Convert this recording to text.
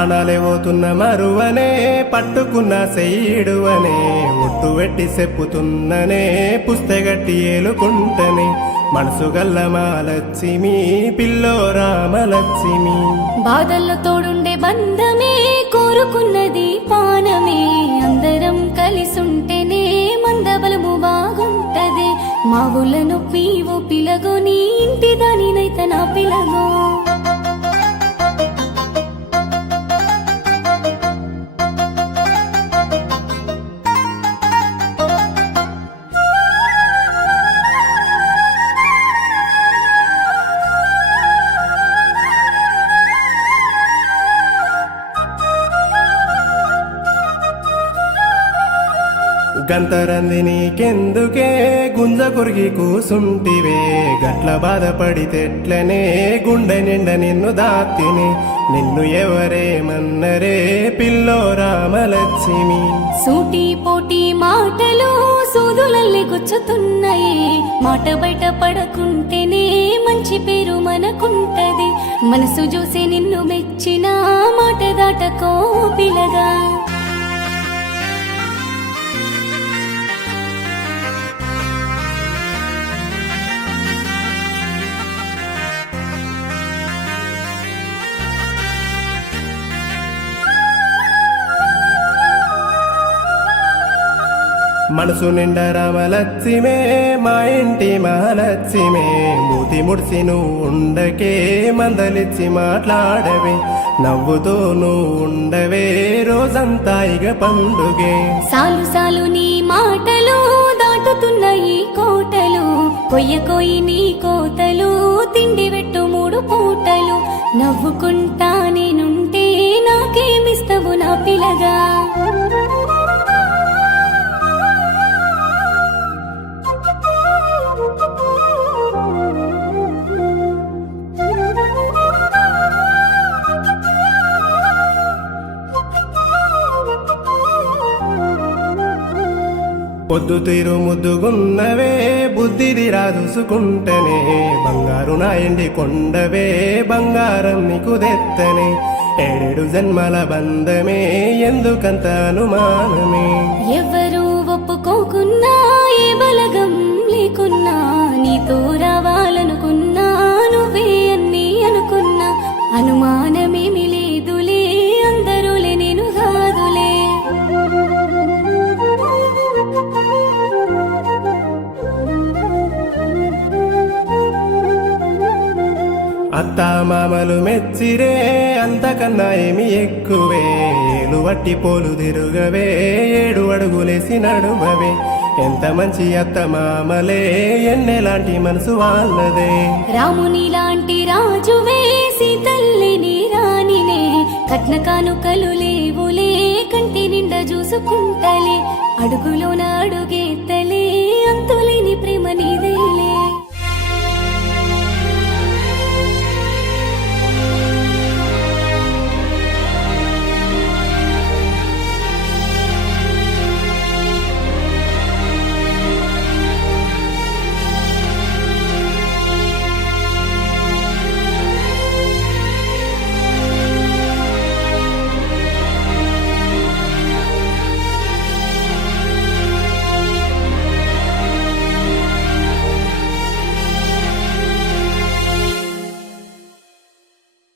ప్రాణాలే పోతున్న మరువనే పట్టుకున్న సెయ్యిడువనే ఒట్టు వెట్టి చెప్పుతున్ననే పుస్తగట్టి ఏలుకుంటనే మనసు గల్ల మాలక్ష్మి పిల్లో రామలక్ష్మి బాధల్లో తోడుండే బంధమే కోరుకున్నది పానమే అందరం కలిసుంటేనే మందబలము బాగుంటది మా ఊళ్ళ నొప్పి ఓ పిలగో నీ ఇంటి దానినైతే నా పిలగో గంతరంది నీకెందుకే గుంజ కొరిగి కూసుంటివే గట్ల బాధపడితెట్లనే గుండె నిండ నిన్ను దాత్తిని నిన్ను ఎవరేమన్నరే పిల్లో రామలక్ష్మి సూటి పోటీ మాటలు సూదులల్లే గుచ్చుతున్నాయి మాట బయట పడకుంటేనే మంచి పేరు మనకుంటది మనసు చూసి నిన్ను మెచ్చిన మాట దాటకో పిలగా మనసు నిండా రామలక్ష్మే మా ఇంటి మహాలక్ష్మే మూతి ముడిసి నువ్వు ఉండకే మందలిచ్చి మాట్లాడవే నవ్వుతో నువ్వు ఉండవే రోజంతా ఇక పండుగే సాలు సాలు నీ మాటలు దాటుతున్నాయి కోటలు కొయ్యి నీ కోతలు తిండి పెట్టు 3 పూటలు నవ్వుకుంటా నేనుంటే నాకేమిస్తావు నా పిలగా పొద్దు తీరు ముద్దుగున్నవే బుద్ధిది రాదుసుకుంటనే బంగారు నా ఎండి కొండవే బంగారం నీకు దెత్తనే 7 జన్మల బంధమే ఎందుకంత అనుమానమే ఎవరు ఒప్పుకోకున్నా ఏ బలగం లేకున్నా నీతో రావాలనుకున్నా నువ్వే అన్నీ అనుకున్నా అనుమానమేమి లేదులే అందరూలే నేను కాదులే అత్తా మామలు మెచ్చిరే అంతకన్నా ఏమి ఎక్కువే ఏలు వట్టి పోలు తిరుగవే 7 అడుగులేసి నడువవే ఎంత మంచి అత్త మామలే ఎన్నెలాంటి మనసు వాళ్ళదే రాముని లాంటి రాజువే సీతల్లి నీ రాణినే కట్న కానుకలు లేవులే కంటి నిండా చూసుకుంటలే అడుగులోన అడుగేత